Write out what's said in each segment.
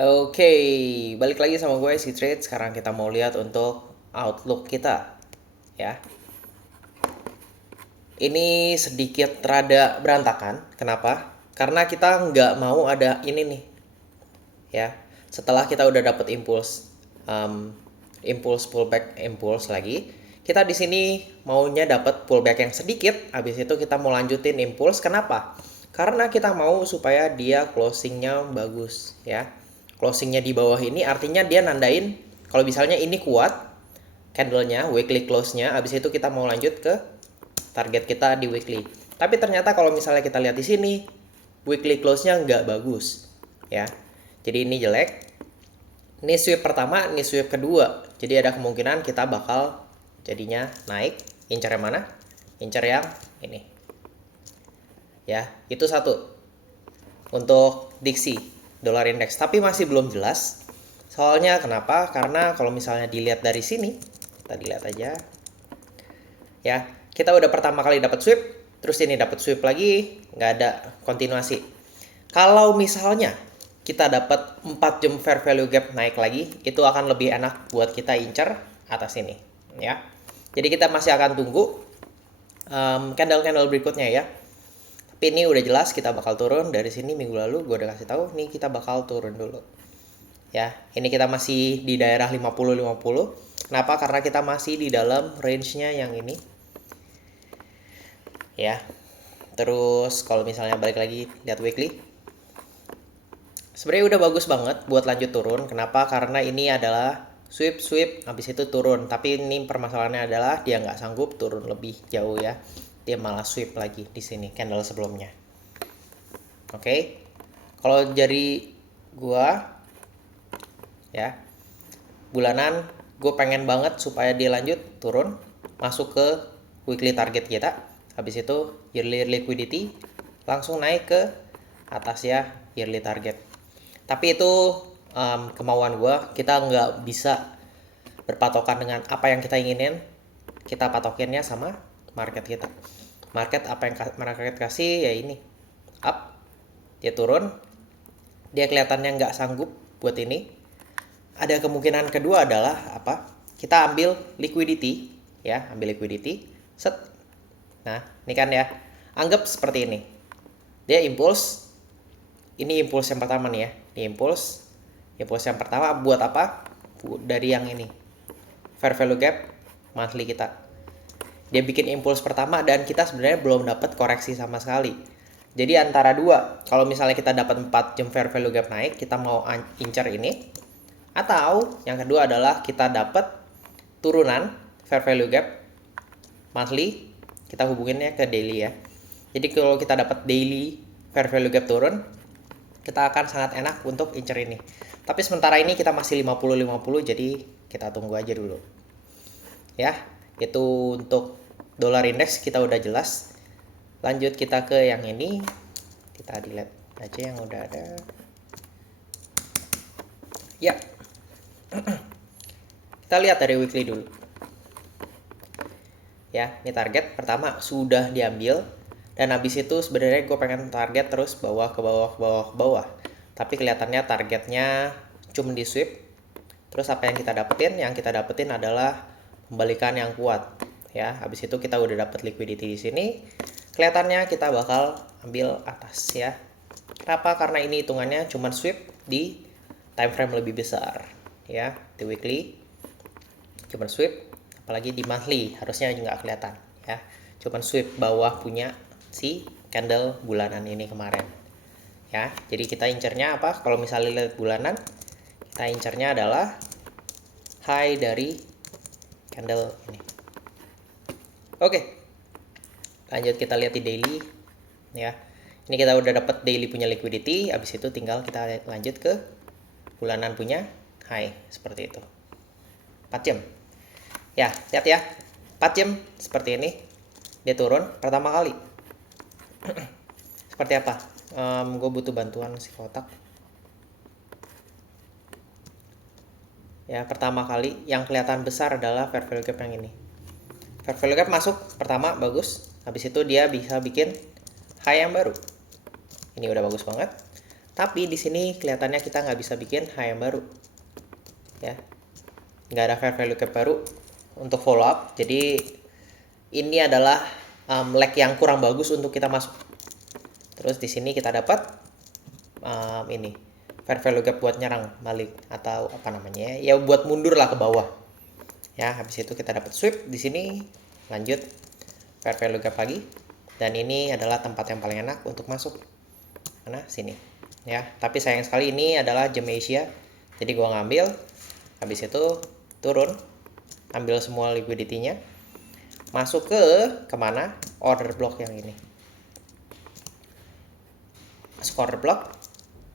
Oke, balik lagi sama gue si Trade. Sekarang kita mau lihat untuk outlook kita, ya. Ini sedikit rada berantakan. Kenapa? Karena kita nggak mau ada ini nih, ya. Setelah kita udah dapet impuls pullback impuls lagi, kita di sini maunya dapat pullback yang sedikit. Habis itu kita mau lanjutin impuls. Kenapa? Karena kita mau supaya dia closingnya bagus, ya. Closingnya di bawah ini artinya dia nandain kalau misalnya ini kuat candlenya, weekly close-nya. Habis itu kita mau lanjut ke target kita di weekly. Tapi ternyata kalau misalnya kita lihat di sini, weekly close-nya nggak bagus, ya. Jadi ini jelek. Ini sweep pertama, ini sweep kedua. Jadi ada kemungkinan kita bakal jadinya naik. Incer yang mana? Incer yang ini. Ya, itu satu. Untuk diksi dolar index, tapi masih belum jelas. Soalnya kenapa? Karena kalau misalnya dilihat dari sini, kita dilihat aja. Ya, kita udah pertama kali dapat sweep, terus ini dapat sweep lagi, nggak ada kontinuasi. Kalau misalnya kita dapat 4 jam fair value gap naik lagi, itu akan lebih enak buat kita incer atas ini, ya. Jadi kita masih akan tunggu candle-candle berikutnya, ya. Tapi ini udah jelas kita bakal turun dari sini. Minggu lalu gue udah kasih tahu nih kita bakal turun dulu. Ya, ini kita masih di daerah 50-50. Kenapa? Karena kita masih di dalam range-nya yang ini. Ya. Terus kalau misalnya balik lagi lihat weekly. Sebenarnya udah bagus banget buat lanjut turun. Kenapa? Karena ini adalah sweep habis itu turun. Tapi ini permasalahannya adalah dia nggak sanggup turun lebih jauh, ya. Dia malah sweep lagi di sini candle sebelumnya. Oke. Kalau dari gua, ya, bulanan gue pengen banget supaya dia lanjut turun masuk ke weekly target kita. Habis itu yearly liquidity langsung naik ke atas, ya, yearly target. Tapi itu kemauan gue. Kita nggak bisa berpatokan dengan apa yang kita inginin. Kita patokinnya sama market kita. Market apa yang market kasih, ya ini up, dia turun, dia kelihatannya nggak sanggup buat ini. Ada kemungkinan kedua adalah apa? Kita ambil liquidity, ya, ambil liquidity, set. Nah, ini kan, ya, anggap seperti ini. Dia impuls. Ini impuls yang pertama nih, ya. Ini impuls. Impuls yang pertama buat apa? Dari yang ini. Fair value gap monthly kita. Dia bikin impuls pertama dan kita sebenarnya belum dapat koreksi sama sekali. Jadi antara dua, kalau misalnya kita dapat 4 jam fair value gap naik, kita mau incer ini. Atau yang kedua adalah kita dapat turunan fair value gap monthly, kita hubunginnya ke daily, ya. Jadi kalau kita dapat daily fair value gap turun, kita akan sangat enak untuk incer ini. Tapi sementara ini kita masih 50-50, jadi kita tunggu aja dulu. Ya, itu untuk dolar index kita udah jelas. Lanjut kita ke yang ini. Kita delete aja yang udah ada. Ya. Kita lihat dari weekly dulu. Ya, ini target pertama sudah diambil. Dan habis itu sebenarnya gue pengen target terus bawah ke bawah ke bawah ke bawah. Tapi kelihatannya targetnya cuma di sweep. Terus apa yang kita dapetin? Yang kita dapetin adalah pembalikan yang kuat. Ya, habis itu kita udah dapet liquidity di sini. Kelihatannya kita bakal ambil atas, ya. Kenapa? Karena ini hitungannya cuma sweep di time frame lebih besar, ya. Di weekly cuma sweep, apalagi di monthly harusnya nggak kelihatan, ya. Cuma sweep bawah punya si candle bulanan ini kemarin, ya. Jadi kita incernya apa? Kalau misalnya lihat bulanan, kita incernya adalah high dari candle ini. Oke, lanjut kita lihat di daily, ya. Ini kita udah dapat daily punya liquidity. Habis itu tinggal kita lanjut ke bulanan punya high seperti itu. 4 jam, ya, lihat, ya, 4 jam seperti ini. Dia turun pertama kali. Seperti apa? Gue butuh bantuan si kotak. Ya, pertama kali yang kelihatan besar adalah fair value gap yang ini. Fair value gap masuk pertama bagus. Habis itu dia bisa bikin high yang baru. Ini udah bagus banget. Tapi di sini kelihatannya kita nggak bisa bikin high yang baru, ya. Nggak ada fair value gap baru untuk follow up. Jadi ini adalah leg yang kurang bagus untuk kita masuk. Terus di sini kita dapat ini fair value gap buat nyerang balik atau apa namanya ya, buat mundur lah ke bawah. Ya, habis itu kita dapat sweep di sini, lanjut fair value gap lagi, dan ini adalah tempat yang paling enak untuk masuk. Mana sini. Ya, tapi sayang sekali ini adalah jam Asia. Jadi gua ngambil, habis itu turun, ambil semua liquidity-nya, masuk ke kemana? Order block yang ini. Masuk order block,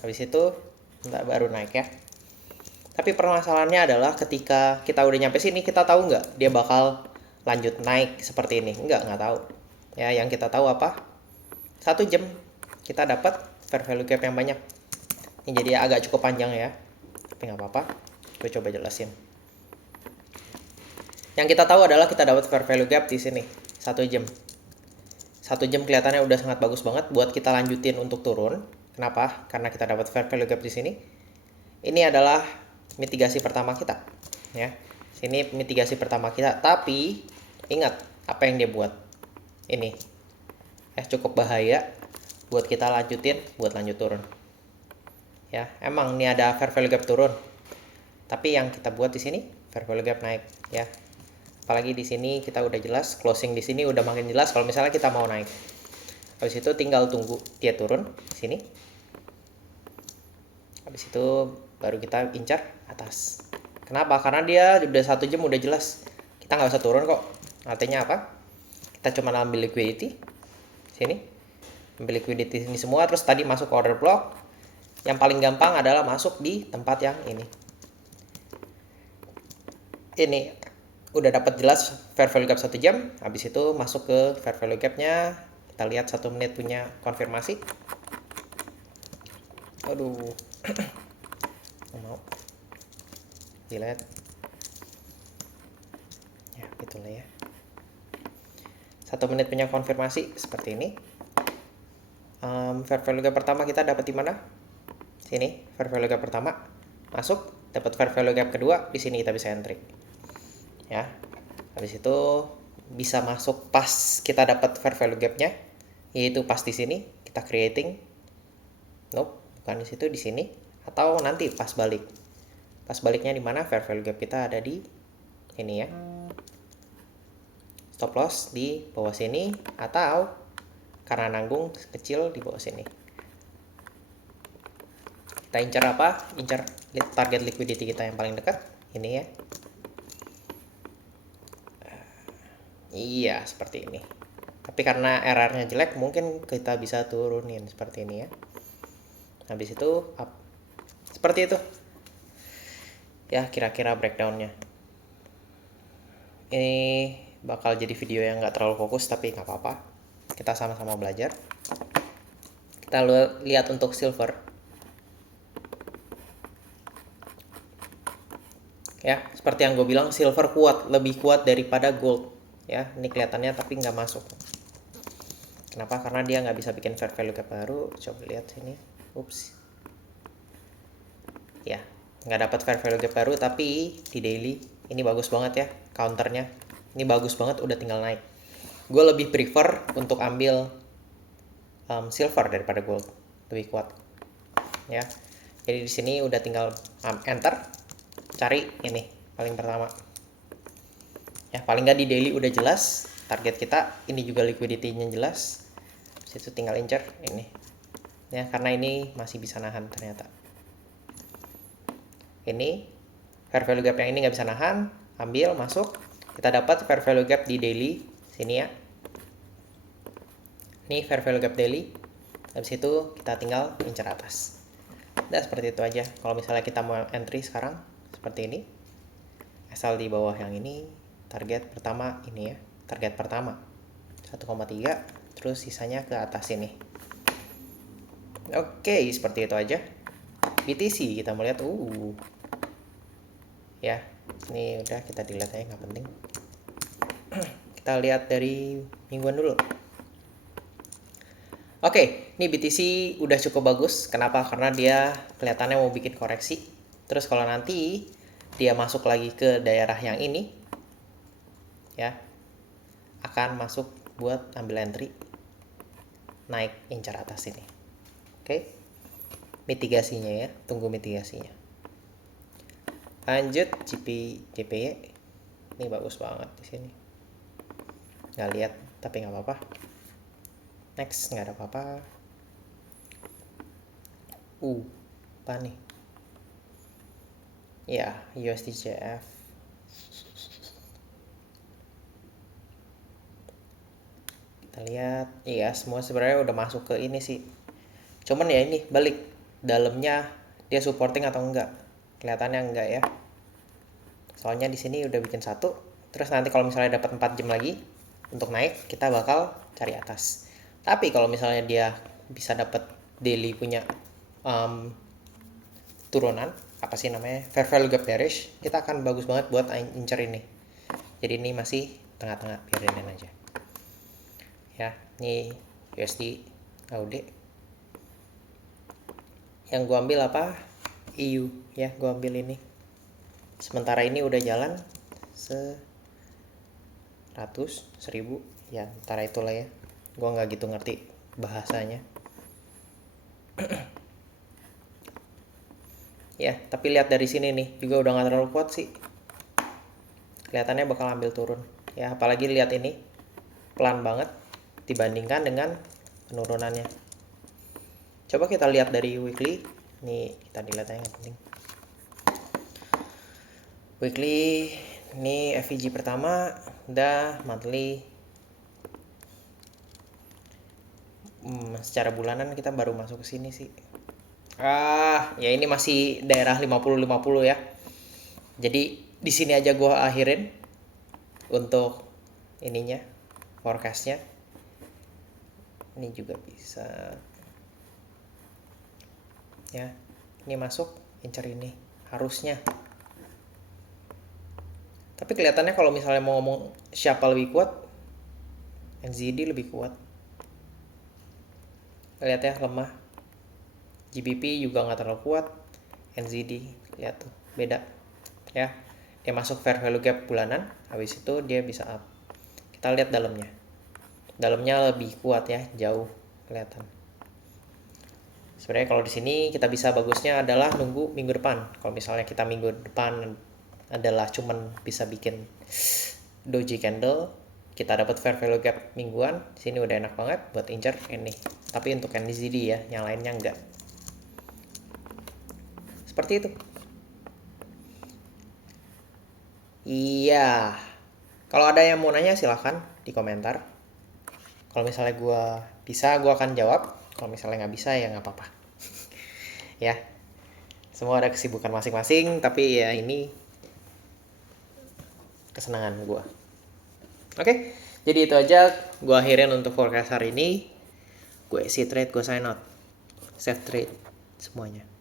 habis itu baru naik ya. Tapi permasalahannya adalah ketika kita udah nyampe sini, kita tahu nggak dia bakal lanjut naik seperti ini? Nggak tahu. Ya, yang kita tahu apa? 1 jam kita dapat fair value gap yang banyak. Ini jadi agak cukup panjang ya, tapi nggak apa-apa. Gue coba jelasin. Yang kita tahu adalah kita dapat fair value gap di sini 1 jam. 1 jam kelihatannya udah sangat bagus banget buat kita lanjutin untuk turun. Kenapa? Karena kita dapat fair value gap di sini. Ini adalah mitigasi pertama kita, ya. Sini mitigasi pertama kita, tapi ingat apa yang dia buat. Ini cukup bahaya buat kita lanjutin, buat lanjut turun. Ya, emang ini ada fair value gap turun. Tapi yang kita buat di sini fair value gap naik, ya. Apalagi di sini kita udah jelas closing di sini udah makin jelas kalau misalnya kita mau naik. Habis itu tinggal tunggu dia turun di sini. Habis itu baru kita incar atas. Kenapa? Karena dia udah 1 jam udah jelas kita nggak usah turun kok. Artinya apa? Kita cuma ambil liquidity sini, ambil liquidity ini semua, terus tadi masuk order block. Yang paling gampang adalah masuk di tempat yang ini udah dapat jelas fair value gap 1 jam. Habis itu masuk ke fair value gapnya, kita lihat 1 menit punya konfirmasi. Aduh mau dilihat ya, itulah ya, 1 menit punya konfirmasi seperti ini. Fair value gap pertama kita dapat di mana? Sini fair value gap pertama masuk, dapat fair value gap kedua di sini kita bisa entry ya. Habis itu bisa masuk pas kita dapat fair value gapnya, yaitu pas di sini kita creating. Nope, bukan di situ, di sini. Atau nanti pas balik. Pas baliknya di mana? Fair value gap kita ada di ini ya. Stop loss di bawah sini, atau karena nanggung kecil di bawah sini. Kita incar apa? Incar target liquidity kita yang paling dekat, ini ya. Iya, seperti ini. Tapi karena errornya jelek, mungkin kita bisa turunin seperti ini ya. Habis itu up. Seperti itu. Ya, kira-kira breakdownnya. Ini bakal jadi video yang nggak terlalu fokus, tapi nggak apa-apa. Kita sama-sama belajar. Kita lihat untuk silver. Ya, seperti yang gue bilang, silver kuat, lebih kuat daripada gold. Ya, ini kelihatannya tapi nggak masuk. Kenapa? Karena dia nggak bisa bikin fair value gap baru. Coba lihat sini. Ups. Ya, nggak dapat fair value gap baru, tapi di daily ini bagus banget ya counternya. Ini bagus banget, udah tinggal naik. Gue lebih prefer untuk ambil silver daripada gold, lebih kuat. Ya, jadi di sini udah tinggal enter, cari ini paling pertama. Ya, paling nggak di daily udah jelas target kita. Ini juga liquidity-nya jelas. Situ tinggal incer ini. Ya, karena ini masih bisa nahan ternyata. Ini fair value gap yang ini nggak bisa nahan, ambil masuk. Kita dapat fair value gap di daily sini ya. Ini fair value gap daily. Habis itu kita tinggal incer atas. Nah, seperti itu aja. Kalau misalnya kita mau entry sekarang seperti ini, asal di bawah yang ini, target pertama ini ya, target pertama 1,3, terus sisanya ke atas ini. Oke, seperti itu aja. BTC kita melihat ya, ini udah kita delete aja, nggak penting. Kita lihat dari mingguan dulu. Oke, ini BTC udah cukup bagus. Kenapa? Karena dia kelihatannya mau bikin koreksi. Terus kalau nanti dia masuk lagi ke daerah yang ini, ya, akan masuk buat ambil entry, naik incar atas ini. Oke, mitigasinya ya, tunggu mitigasinya. Lanjut JPY, ini bagus banget di sini. Nggak lihat, tapi nggak apa-apa. Next, nggak ada apa-apa. Apa nih? Ya, USDJF. Kita lihat, iya semua sebenarnya udah masuk ke ini sih. Cuman ya ini balik, dalamnya dia supporting atau enggak? Kelihatannya enggak ya. Soalnya di sini udah bikin satu. Terus nanti kalau misalnya dapat 4 jam lagi untuk naik, kita bakal cari atas. Tapi kalau misalnya dia bisa dapat daily punya turunan, apa sih namanya, fair value gap bearish, kita akan bagus banget buat incer ini. Jadi ini masih tengah-tengah, biarin aja ya. Ini USD AUD yang gua ambil apa, EU ya, gua ambil ini. Sementara ini udah jalan 100, 1000 ya, antara itulah ya. Gua nggak gitu ngerti bahasanya. Ya, tapi lihat dari sini nih, juga udah nggak terlalu kuat sih. Kelihatannya bakal ambil turun. Ya, apalagi lihat ini, pelan banget dibandingkan dengan penurunannya. Coba kita lihat dari weekly. Nih, kita dilihat yang penting. Weekly, ini FVG pertama, udah monthly. Secara bulanan kita baru masuk ke sini sih. Ya ini masih daerah 50-50 ya. Jadi di sini aja gua akhirin untuk ininya, forecastnya. Ini juga bisa. Ya, ini masuk, incer ini harusnya. Tapi kelihatannya kalau misalnya mau ngomong siapa lebih kuat, NZD lebih kuat. Lihat ya, lemah. GBP juga nggak terlalu kuat. NZD, lihat tuh, beda ya. Dia masuk fair value gap bulanan, habis itu dia bisa up. Kita lihat dalamnya. Dalamnya lebih kuat ya, jauh kelihatan. Sebenarnya kalau di sini kita bisa bagusnya adalah nunggu minggu depan. Kalau misalnya kita minggu depan adalah cuman bisa bikin doji candle, kita dapat fair value gap mingguan, sini udah enak banget buat incer ini. Tapi untuk NZD ya, yang lainnya enggak. Seperti itu. Iya. Kalau ada yang mau nanya silahkan di komentar. Kalau misalnya gue bisa, gue akan jawab. Kalau misalnya nggak bisa ya nggak apa-apa. Ya. Semua ada kesibukan masing-masing, tapi ya ini kesenangan gue. Oke, jadi itu aja gue akhirin untuk forecast hari ini. Gue isi trade, gue sign out. Safe trade semuanya.